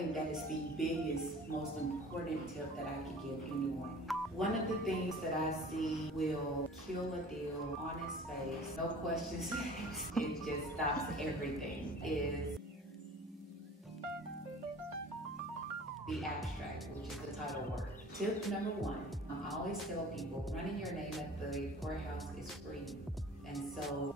think that is the biggest, most important tip that I could give anyone. One of the things that I see will kill a deal on its face, no questions asked, it just stops everything, is the abstract, which is the title word. Tip number one, I always tell people, running your name at the courthouse is free. And so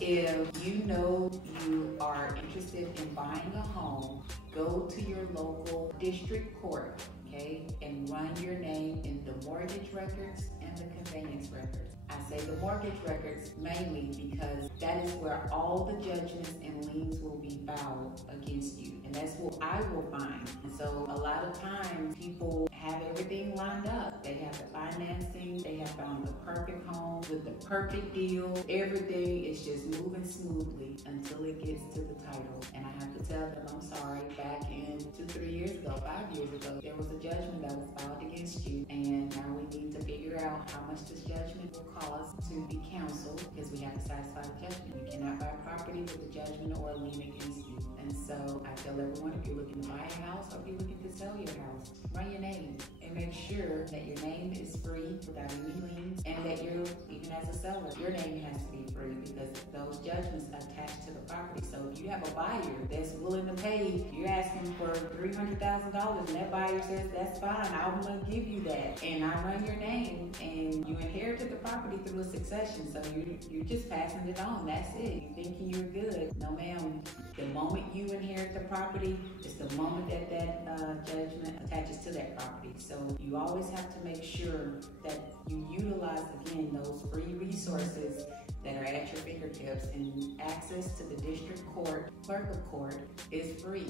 if you know you are interested in buying a home, go to your local district court, okay, and run your name in the mortgage records and the conveyance records. I say the mortgage records mainly because that is where all the judgments and liens will be filed against you. And that's what I will find. And so a lot of times people have everything lined up. They have the financing, they have found the perfect home with the perfect deal. Everything is just moving smoothly until it gets to the title. And I have to tell them, I'm sorry, back in 2-3 years ago, 5 years ago, there was a judgment that was filed against you. And now we need to figure out how much this judgment will cost to be counseled, because we have to satisfy the judgment. You cannot buy property with a judgment or a lien against you. And so I tell everyone, if you're looking to buy a house or if you're looking to sell your house, run your name and make sure that your name is free without any liens, and that you, even as a seller, your name has to be free, because those judgments attached to the property. So if you have a buyer that's willing to pay, you're asking for $300,000 and that buyer says, that's fine, I'm gonna give you that. And I run your name and you inherited the property through a succession. So you're just passing it on, that's it. You thinking you're good. No ma'am, the moment you inherit the property is the moment that that judgment attaches to that property. So you always have to make sure that you utilize, again, those free resources that are at your fingertips, and access to the district court, clerk of court is free.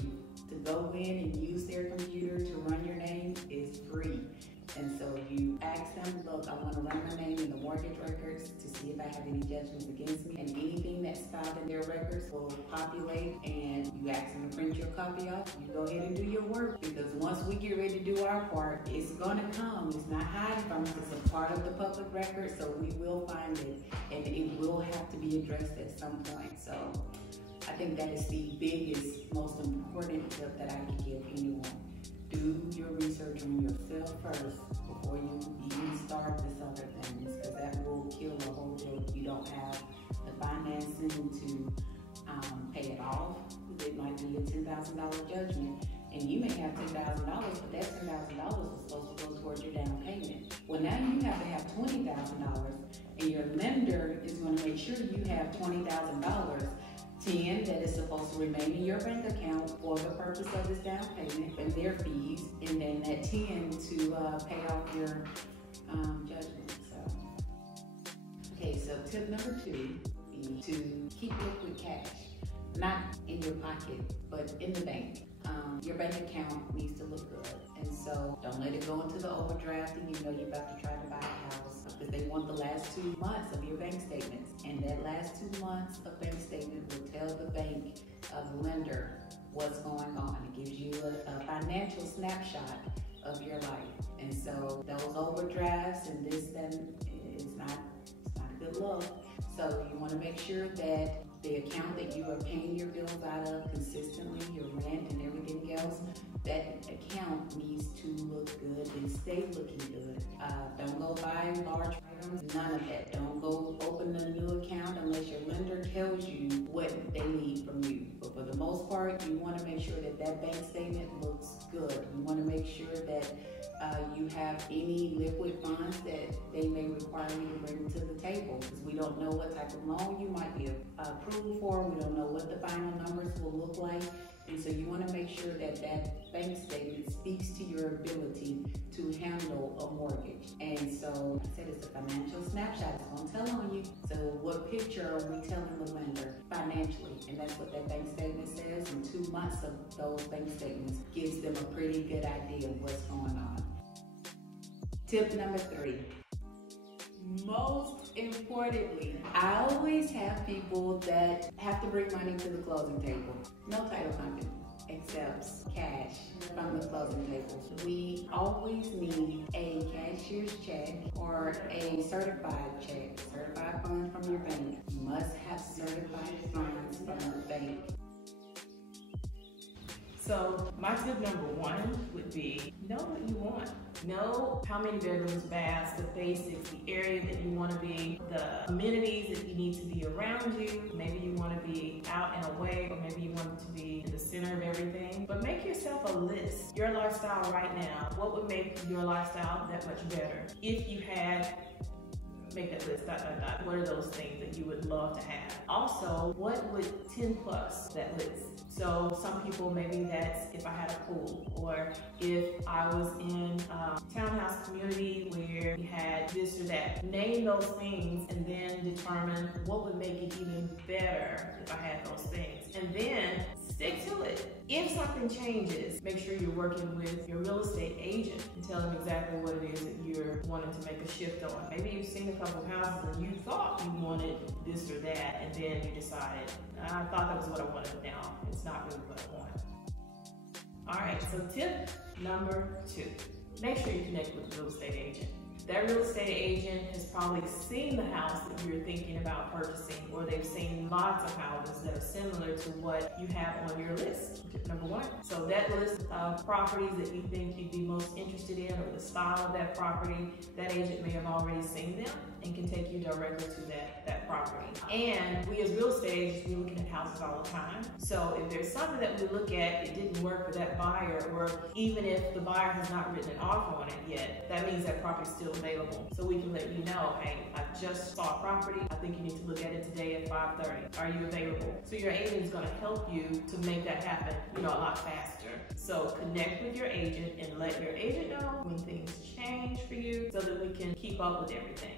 To go in and use their computer to run your name is free. And so you ask them, look, I want to run my name in the mortgage records to see if I have any judgments against me, and anything that's filed in their records will populate, and you ask them to print your copy off. You go ahead and do your work, because once we get ready to do our part, it's going to come. It's not hiding from us. It's a part of the public record, so we will find it, and it will have to be addressed at some point. So I think that is the biggest, most important tip that I can give anyone. Do your research on yourself first before you even start this other things, because that will kill the whole deal. You don't have the financing to pay it off. It might be a $10,000 judgment, and you may have $10,000, but that $10,000 was supposed to go towards your down payment. Well, now you have to have $20,000, and your lender is going to make sure you have $20,000. 10 that is supposed to remain in your bank account for the purpose of this down payment and their fees, and then that 10 to pay off your judgment. So, okay, so tip number 2 is to keep liquid cash, not in your pocket, but in the bank. Your bank account needs to look good, and so don't let it go into the overdraft and you know you're about to try to buy a house, because they want the last 2 months of your bank statements, and that last 2 months of bank statement will tell the bank, the lender, what's going on. It gives you a financial snapshot of your life, and so those overdrafts and this, that, it's not a good look. So you want to make sure that the account that you are paying your bills out of consistently, your rent and everything else, that account needs to look good and stay looking good. Don't go buy large items, none of that. Don't go open a new account unless your lender tells you what they need from you. But for the most part, you want to make sure that that bank statement looks good. You want to make sure that you have any liquid funds that they may require you to bring to the table, because we don't know what type of loan you might be approved for. We don't know what the final numbers will look like. And so you want to make sure that that bank statement speaks to your ability to handle a mortgage. And so I said it's a financial snapshot. It's going to tell on you. So what picture are we telling the lender financially? And that's what that bank statement says. And 2 months of those bank statements gives them a pretty good idea of what's going on. Tip number 3. Most importantly, I always have people that have to bring money to the closing table. No title company accepts cash from the closing table. We always need a cashier's check or a certified check. Certified funds from your bank. You must have certified funds from the bank. So my tip number one would be know what you want. Know how many bedrooms, baths, the basics, the area that you want to be, the amenities that you need to be around you. Maybe you want to be out and away, or maybe you want to be in the center of everything. But make yourself a list. Your lifestyle right now, what would make your lifestyle that much better? If you had, make that list, What are those things that you would love to have? Also, what would 10 plus that list? So some people, maybe that's if I had a pool, or if I was in a townhouse community where you had this or that. Name those things and then determine what would make it even better if I had those things. And then stick to it. If something changes, make sure you're working with your real estate agent and tell them exactly what it is that you're wanting to make a shift on. Maybe you've seen a couple of houses and you thought you wanted this or that, and then you decided, I thought that was what I wanted, now it's not really what I want. All right, so tip number 2, make sure you connect with the real estate agent. That real estate agent has probably seen the house that you're thinking about purchasing, or they've seen lots of houses that are similar to what you have on your list. Tip number 1. So that list of properties that you think you'd be most interested in, or the style of that property, that agent may have already seen them and can take you directly to that property. And we as real estate agents, we're looking at houses all the time. So if there's something that we look at, it didn't work for that buyer, or even if the buyer has not written an offer on it yet, that means that property's still available. So we can let you know, hey, I just saw a property, I think you need to look at it today at 5:30. Are you available? So your agent is gonna help you to make that happen, a lot faster. So connect with your agent and let your agent know when things change for you so that we can keep up with everything.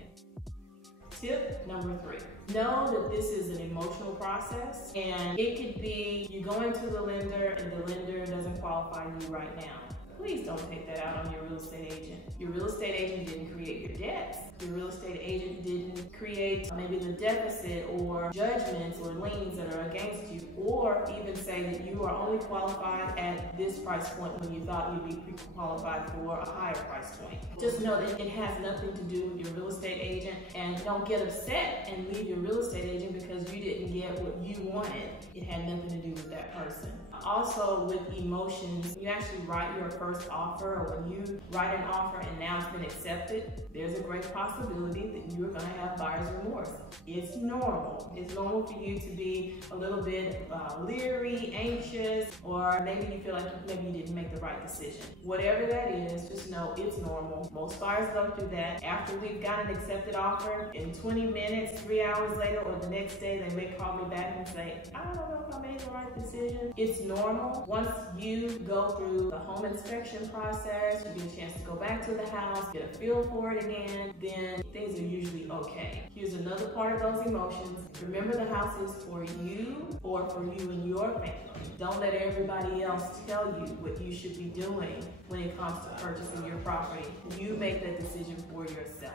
Tip number 3, know that this is an emotional process, and it could be you going to the lender and the lender doesn't qualify you right now. Please don't take that out on your real estate agent. Your real estate agent didn't create your debts. Your real estate agent didn't create maybe the deficit or judgments or liens that are against you, or even say that you are only qualified at this price point when you thought you'd be qualified for a higher price point. Just know that it has nothing to do with your real estate agent, and don't get upset and leave your real estate agent because you didn't get what you wanted. It had nothing to do with that person. Also, with emotions, you actually write your first offer, or when you write an offer and now it's been accepted, there's a great possibility that you're going to have buyer's remorse. It's normal. It's normal for you to be a little bit leery, anxious, or maybe you feel like maybe you didn't make the right decision. Whatever that is, just know it's normal. Most buyers go through that. After we've got an accepted offer, in 20 minutes, 3 hours later, or the next day, they may call me back and say, I don't know if I made the right decision. It's normal. Once you go through the home inspection process, you get a chance to go back to the house, get a feel for it again, then things are usually okay. Here's another part of those emotions. Remember, the house is for you, or for you and your family. Don't let everybody else tell you what you should be doing when it comes to purchasing your property. You make that decision for yourself.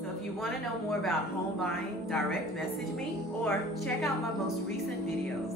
So if you want to know more about home buying, direct message me or check out my most recent videos.